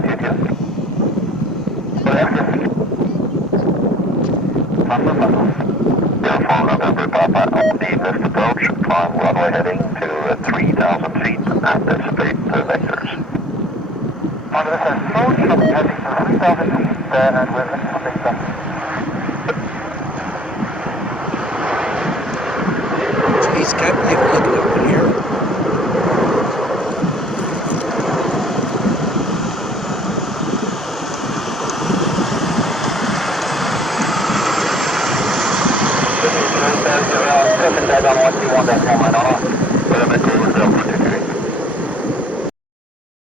Salutations. Uniform November Papa on the missed approach, climb runway heading to 3,000 feet, anticipate the vectors. On the missed approach, heading to 3,000 feet and with